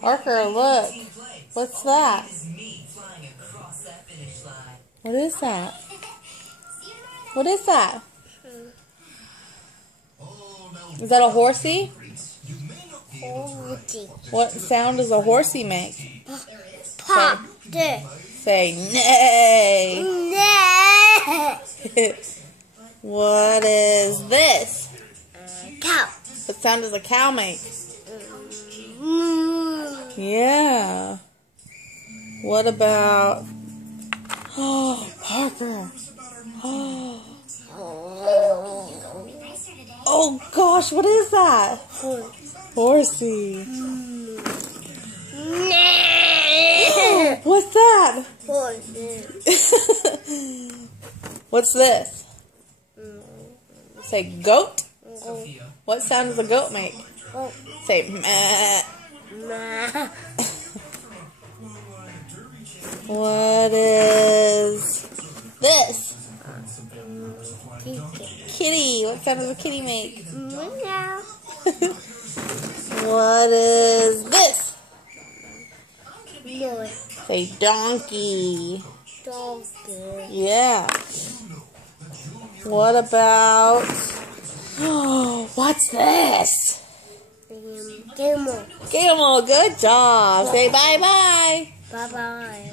Parker, look. What's that? What is that? What is that? Is that a horsey? What sound does a horsey make? Pop. Say neigh. Neigh. What is this? Cow. What sound does a cow make? Mm. Yeah. What about... Oh, Parker. Oh, gosh, what is that? Horsey. What's that? What's this? Say goat. What sound does a goat make? Say meh. What is this? Kitty. What sound does a kitty make? What is this? Say donkey. Yeah. What about... Oh, what's this? Camel. Camel. Good job. Say bye-bye. Bye-bye.